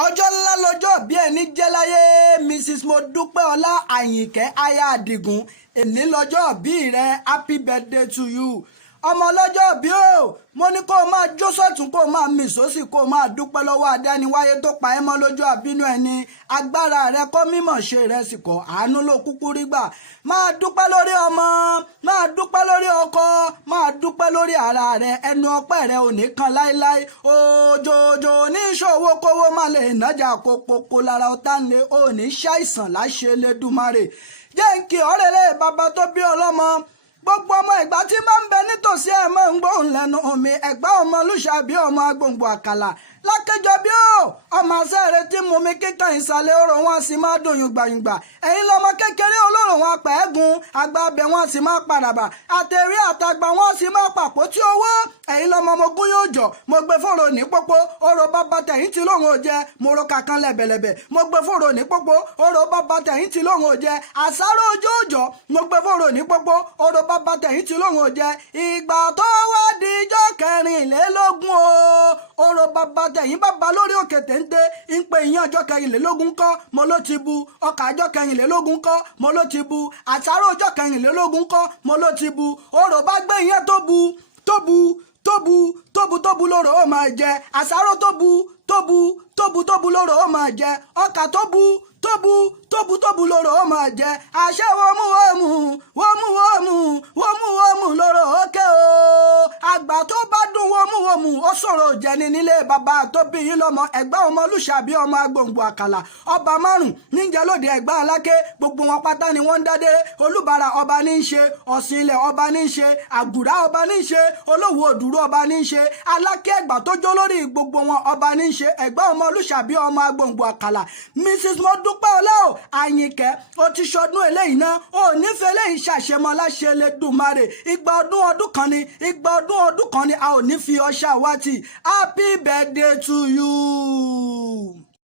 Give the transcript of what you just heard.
ọjọ́ ńlá lọ́jọ́ bí ẹni jẹ́ láyé Mrs. Modúpẹ́ọlá Àyìnkẹ́ aya Àdìgún èní lọ́jọ́ bí rẹ happy birthday to you ọmọ lọ́jọ́ bí o mo ní kó o máa jó sọ́tún kó o máa mì sósì kó o máa dúpẹ́ lọ́wọ́ adániwáyé tó pa ẹ́ mọ́ lójú àbínú ẹni agbára rẹ kọ́ mímọ̀ ṣe rẹ sì kọ́ àánú ló kúkú rí gbà máa dúpẹ́ lórí ọmọ máa dúpẹ́ lórí ọkọ máa dúpẹ́ lórí ara rẹ ẹnu ọpẹ́ rẹ ò ní kan láéláé òjòjò oníṣòwò kówó má lè nájà kókókó lára ọ̀tá ni ò ní ṣàìsàn láṣẹ Elédùmarè jẹ́ ń kí ọ̀rẹ́lẹ̀ bàbá tó bí ọlọ́mọ gbogbo ọmọ Ẹ̀gbá tí bá ń bẹ nítòsí ẹ̀ mọ́ ń gbóhùn lẹ́nu omi Ẹ̀gbá ọmọ Olúṣàbí ọmọ agbòǹgbò àkàlà lákẹjọ bí ó ọmọ àṣẹrẹ tí mú mi kíkan ìsàlẹ̀ orò wọn sì máa dùn yùngbàyùngbà ẹ̀yin lọmọ kékeré olóró wọn pẹ́ẹ́gun àgbà abẹ wọn sì máa padàbà àtẹ̀rí àtàgbà wọn sì máa pàpọ̀ tí owó ẹ̀yin lọmọ mo gún yóò jọ mo gbé fòrò ní pópó orò bàbá tẹ̀yìn tí lóhùn ò jẹ mo ro kàkan lẹ̀bẹ̀lẹ̀bẹ̀ mo gbé fòrò ní pópó orò bàbá tẹ̀yìn tí lóhùn ò jẹ àsáró ojú òjò mo gbé fòrò ní pópó orò bàbá tẹ̀yìn tí lóhùn ò jẹ ìgbà tó wá dijọ́ kẹrìnlélógún o orò bàbá tẹ̀yìn bàbá lórí òkè téńté ń pe ìyẹn ọjọ́ kẹrìnlélógún kọ́ mo ló ti bu ọkà ọjọ́ kẹrìnlélógún kọ́ mo ló ti bu àsáró ọjọ́ kẹrìnlélógún kọ́ mo ló ti bu orò bá gbé ìyẹn tó bu lóró ó máa jẹ àsáró tó bu lóró ó máa jẹ ọkà tó bu lóró ó máa jẹ àṣẹ wọ́mú lóró ókè o àgbà tó bá dùn wọ́mú ó sọ̀rọ̀ jẹni nílé bàbá tó bí yín lọ́mọ Ẹ̀gbá ọmọ Olúṣàbí ọmọ agbòǹgbò àkàlà ọba márùn níjẹ́ lóde Ẹ̀gbá Aláké gbogbo wọn pátá ni wọ́n ń dádé Olúbàrà ọba ní í ṣe Ọ̀sìn ilẹ̀ ọba ní í ṣe Àgùrá ọba ní í ṣe Olówó Òdùrú ọba ní í ṣe Aláké Ẹ̀gbá tó jó lórí gbogbo wọn ọba ní í ṣe Ẹ̀gbá ọmọ Olúṣàbí ọmọ agbòǹgbò àkàlà Mrs. Modúpẹ́ọlá Àyìnkẹ́ ó ti ṣọdún eléyìí náà ó nífẹ̀ẹ́ eléyìí ṣàṣemọ́ láṣẹ Elédùmarè igba ọdún kan ni igba ọdún kan ni a ò ní fi ọṣà wá tì happy birthday to you.